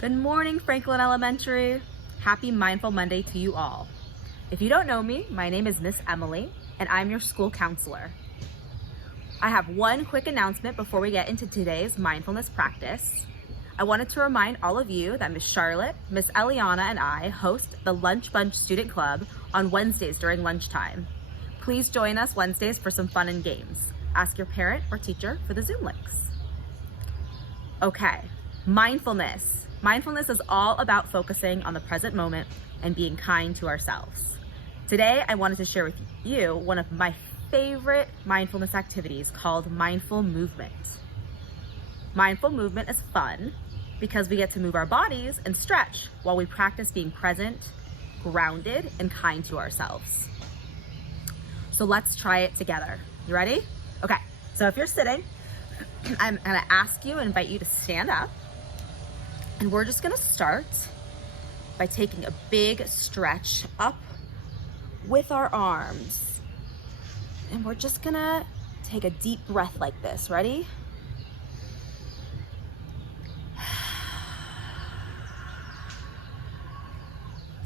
Good morning, Franklin Elementary. Happy Mindful Monday to you all. If you don't know me, my name is Miss Emily, and I'm your school counselor. I have one quick announcement before we get into today's mindfulness practice. I wanted to remind all of you that Miss Charlotte, Miss Eliana, and I host the Lunch Bunch Student Club on Wednesdays during lunchtime. Please join us Wednesdays for some fun and games. Ask your parent or teacher for the Zoom links. Okay, mindfulness. Mindfulness is all about focusing on the present moment and being kind to ourselves. Today, I wanted to share with you one of my favorite mindfulness activities called mindful movement. Mindful movement is fun because we get to move our bodies and stretch while we practice being present, grounded, and kind to ourselves. So let's try it together. You ready? Okay, so if you're sitting, I'm gonna ask you and invite you to stand up. And we're just gonna start by taking a big stretch up with our arms. And we're just gonna take a deep breath like this. Ready?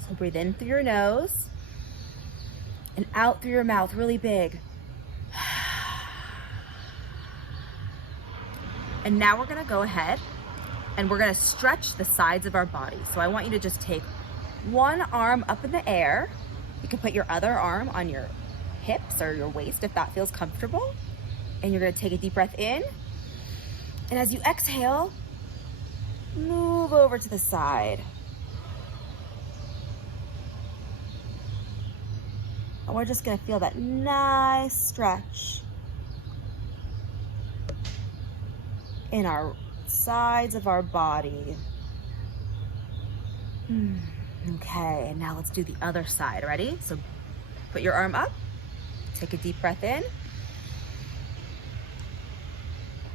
So breathe in through your nose and out through your mouth really big. And now we're gonna go ahead and we're gonna stretch the sides of our body. So I want you to just take one arm up in the air. You can put your other arm on your hips or your waist if that feels comfortable. And you're gonna take a deep breath in. And as you exhale, move over to the side. And we're just gonna feel that nice stretch in our sides of our body. Okay, and now let's do the other side. Ready? So put your arm up, take a deep breath in.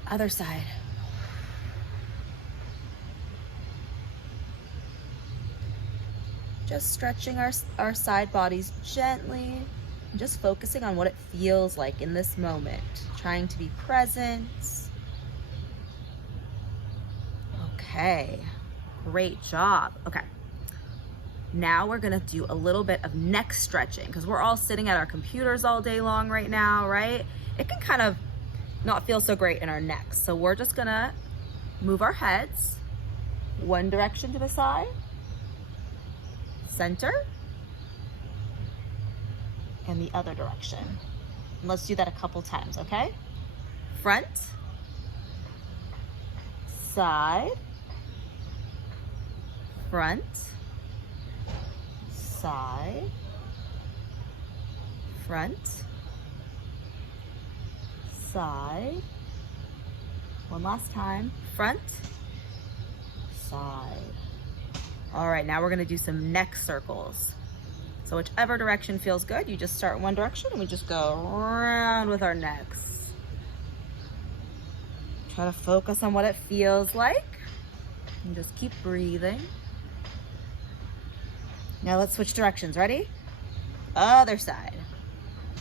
Other side. Just stretching our side bodies gently, and just focusing on what it feels like in this moment, trying to be present. Okay, great job. Okay, now we're gonna do a little bit of neck stretching because we're all sitting at our computers all day long right now, right? It can kind of not feel so great in our necks. So we're just gonna move our heads one direction to the side, center, and the other direction. And let's do that a couple times, okay? Front, side, front, side, front, side. One last time, front, side. All right, now we're gonna do some neck circles. So whichever direction feels good, you just start in one direction and we just go around with our necks. Try to focus on what it feels like and just keep breathing. Now let's switch directions. Ready? Other side.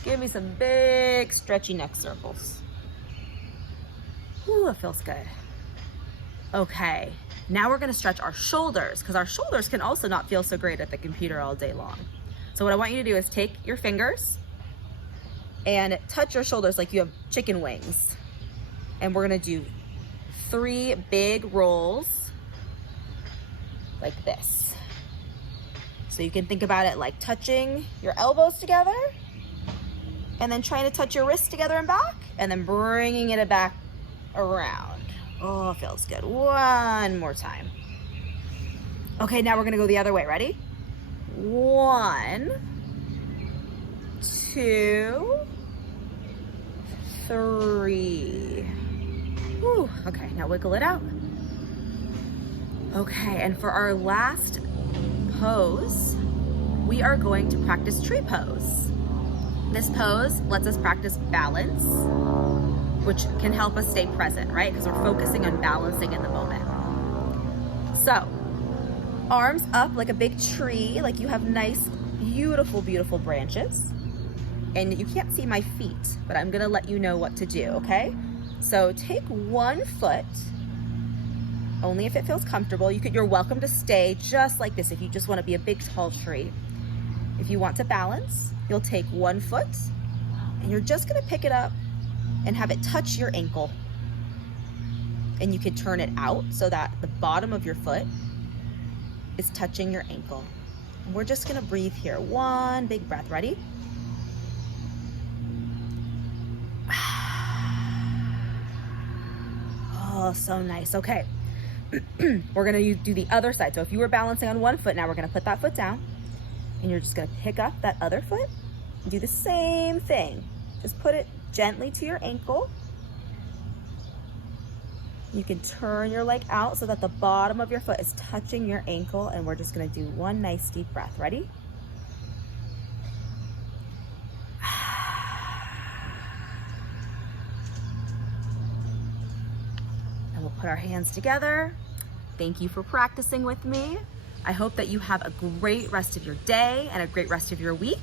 Give me some big stretchy neck circles. Ooh, it feels good. Okay, now we're gonna stretch our shoulders because our shoulders can also not feel so great at the computer all day long. So what I want you to do is take your fingers and touch your shoulders like you have chicken wings. And we're gonna do 3 big rolls like this. So you can think about it like touching your elbows together and then trying to touch your wrists together and back and then bringing it back around. Oh, it feels good. One more time. Okay, now we're gonna go the other way. Ready? 1, 2, 3. Whew. Okay, now wiggle it out. Okay, and for our last pose, we are going to practice tree pose. This pose lets us practice balance, which can help us stay present, right? Because we're focusing on balancing in the moment. So, arms up like a big tree, like you have nice, beautiful, beautiful branches. And you can't see my feet, but I'm gonna let you know what to do, okay? So take one foot only if it feels comfortable. You're welcome to stay just like this if you just want to be a big tall tree. If you want to balance, you'll take one foot and you're just going to pick it up and have it touch your ankle. And you can turn it out so that the bottom of your foot is touching your ankle. And we're just going to breathe here. One big breath. Ready? Oh, so nice. Okay. We're going to do the other side. So if you were balancing on one foot, now we're going to put that foot down and you're just going to pick up that other foot and do the same thing. Just put it gently to your ankle. You can turn your leg out so that the bottom of your foot is touching your ankle, and we're just going to do one nice deep breath. Ready? And we'll put our hands together. Thank you for practicing with me. I hope that you have a great rest of your day and a great rest of your week.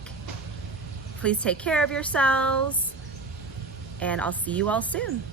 Please take care of yourselves, and I'll see you all soon.